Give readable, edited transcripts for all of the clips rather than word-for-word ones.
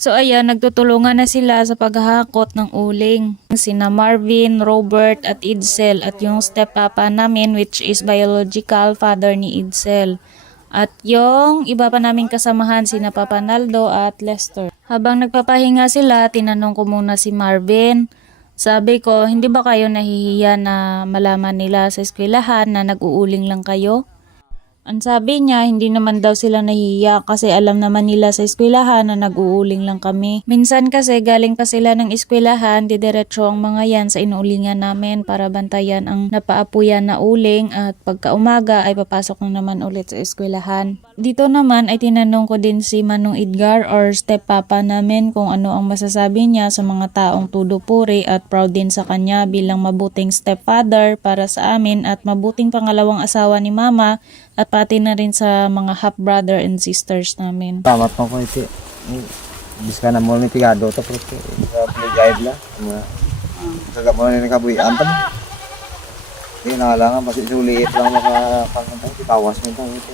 So ayan, nagtutulungan na sila sa paghahakot ng uling. Sina Marvin, Robert at Idsel at yung steppapa namin which is biological father ni Idsel. At yung iba pa naming kasamahan sina Papa Naldo at Lester. Habang nagpapahinga sila, tinanong ko muna si Marvin. Sabi ko, hindi ba kayo nahihiya na malaman nila sa eskwelahan na nag-uuling lang kayo? Ang sabi niya, hindi naman daw sila nahihiya kasi alam naman nila sa eskwelahan na nag-uuling lang kami. Minsan kasi galing pa sila ng eskwelahan, didiretso ang mga yan sa inuulingan namin para bantayan ang napaapuyan na uling at pagkaumaga ay papasok na naman ulit sa eskwelahan. Dito naman ay tinanong ko din si Manong Edgar or steppapa namin kung ano ang masasabi niya sa mga taong tudupuri at proud din sa kanya bilang mabuting stepfather para sa amin at mabuting pangalawang asawa ni mama at pati na rin sa mga half-brother and sisters namin. Tamat mo ko ito. Bis ka na mo ni pigado to pero pligayad la. Kagak mo ni kabuyan tam. Di na lang pasi sulit lang makapangantay tawas mo to ito.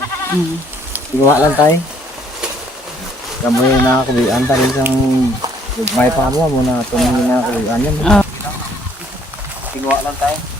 Sigawa lang tayo. Kamoy na kabuyan ta rin sang may pa mo na tumingin na kabuyan yan. Sigawa lang tayo.